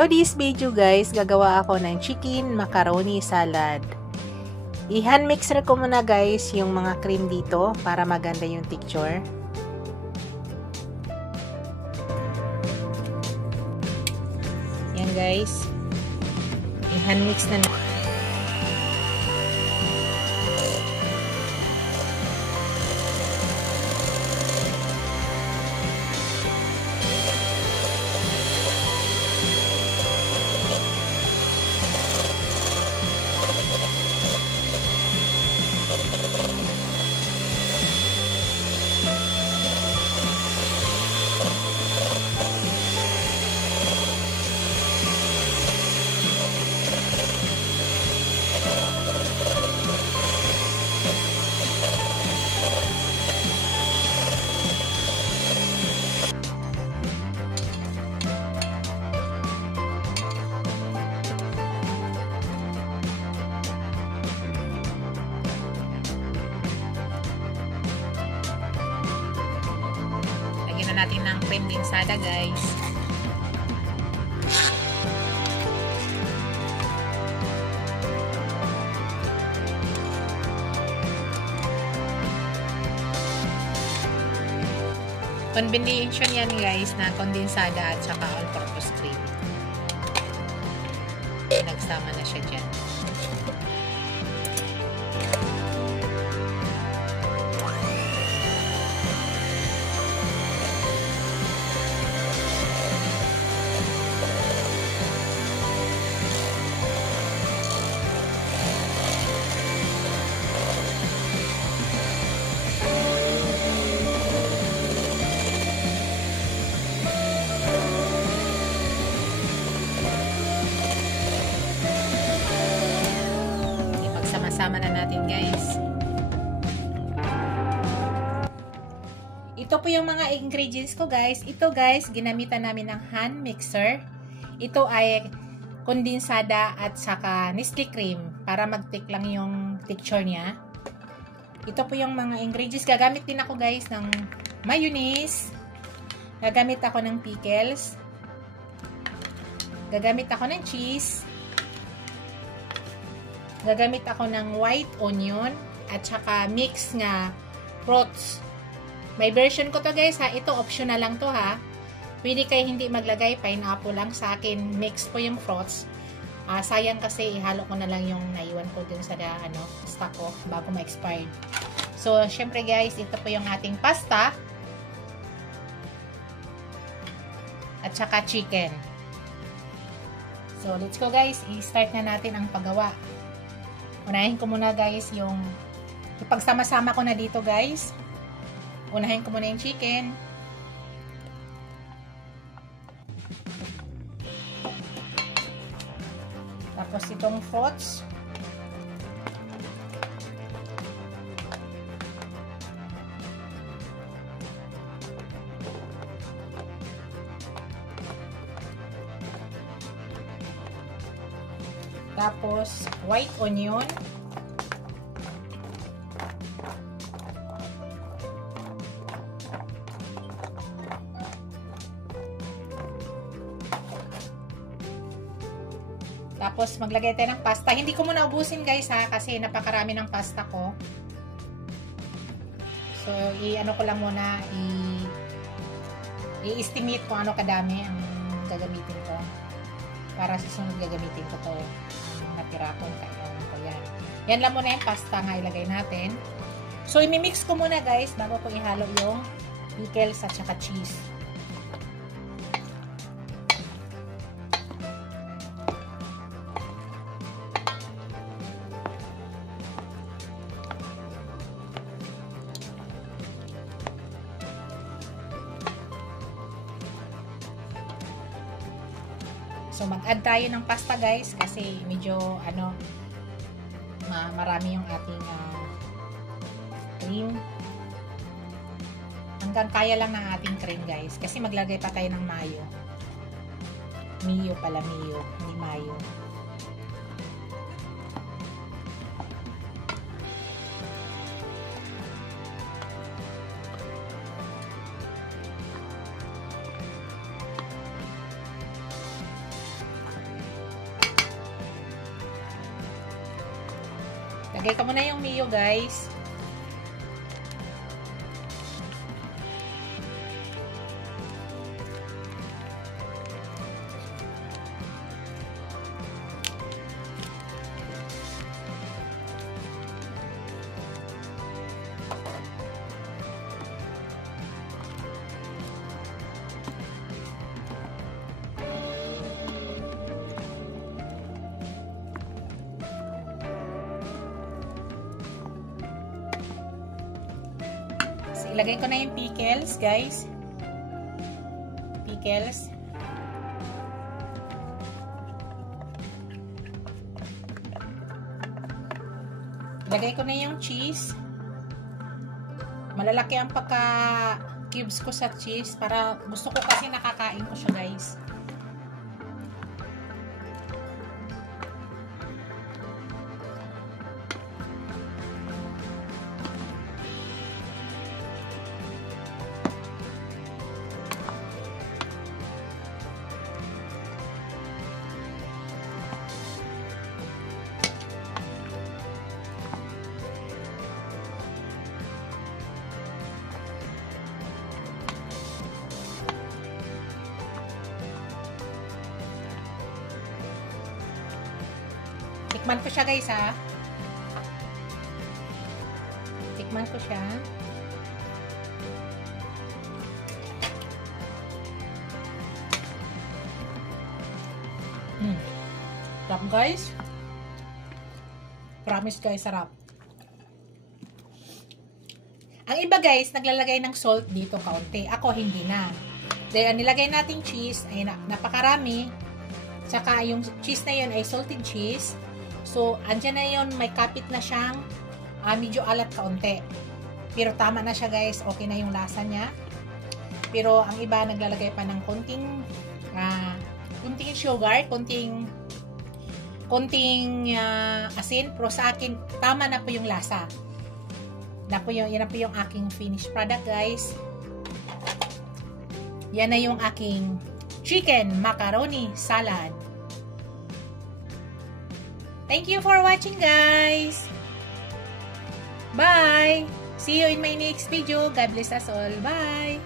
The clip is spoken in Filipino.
So this video guys, gagawa ako ng chicken macaroni salad. I-hand mixer ko muna guys yung mga cream dito para maganda yung texture. Yan guys. I-hand mix na natin. Natin ng cream dinsada guys. Combination yan guys na kondensada at saka all-purpose cream. Nagsama na siya dyan. Sama na natin guys. Ito po yung mga ingredients ko guys. Ito guys, ginamitan namin ng hand mixer. Ito ay kondensada at saka Nestle cream para mag-take lang yung texture niya. Ito po yung mga ingredients. Gagamit din ako guys ng mayonnaise. Gagamit ako ng pickles. Gagamit ako ng cheese. Gagamit ako ng white onion at saka mix nga fruits. May version ko to guys ha. Ito optional lang to ha. Pwede kayo hindi maglagay, pineapple lang. Sa akin mix po yung fruits. Sayang kasi ihalo ko na lang yung naiwan ko dun sa stock ko bago ma-expired. So syempre guys, ito po yung ating pasta at saka chicken. So let's go guys. I-start na natin ang paggawa. Unahin ko muna guys yung ipagsama-sama ko na dito guys. Unahin ko muna yung chicken. Tapos itong fruits. Tapos, white onion. Tapos, maglagay tayo ng pasta. Hindi ko muna ubusin guys ha, kasi napakarami ng pasta ko. So, i-ano ko lang muna, i-estimate kung ano kadami ang gagamitin ko. Para sa sunod gagamitin ko to natira ko yan. Yan lang muna yung pasta nga ilagay natin. So imimix ko muna guys bago ko ihalo yung pickles at saka cheese. So, mag-add tayo ng pasta guys kasi medyo marami yung ating cream. Hanggang kaya lang ng ating cream guys kasi maglagay pa tayo ng mayo. Miyo pala, miyo, hindi mayo. Lagay ko muna yung mayo, guys. Ilagay ko na yung pickles, guys. Pickles. Ilagay ko na yung cheese. Malalaki ang pagka-cubes ko sa cheese para gusto ko kasi nakakain ko siya, guys. Tikman ko siya, guys, ha. Tikman ko siya. Sarap, guys. Promise, guys, sarap. Ang iba, guys, naglalagay ng salt dito kaunti. Ako, hindi na. Dahil ang nilagay nating cheese ay napakarami. Tsaka yung cheese na yun ay salted cheese. So, andyan na yun, may kapit na siyang medyo alat kaunti. Pero tama na siya, guys. Okay na yung lasa niya. Pero ang iba naglalagay pa ng konting sugar, konting asin. Pero sa akin, tama na po yung lasa. Yan na po yung aking finished product, guys. Yan na yung aking chicken macaroni salad. Thank you for watching, guys. Bye. See you in my next video. God bless us all. Bye.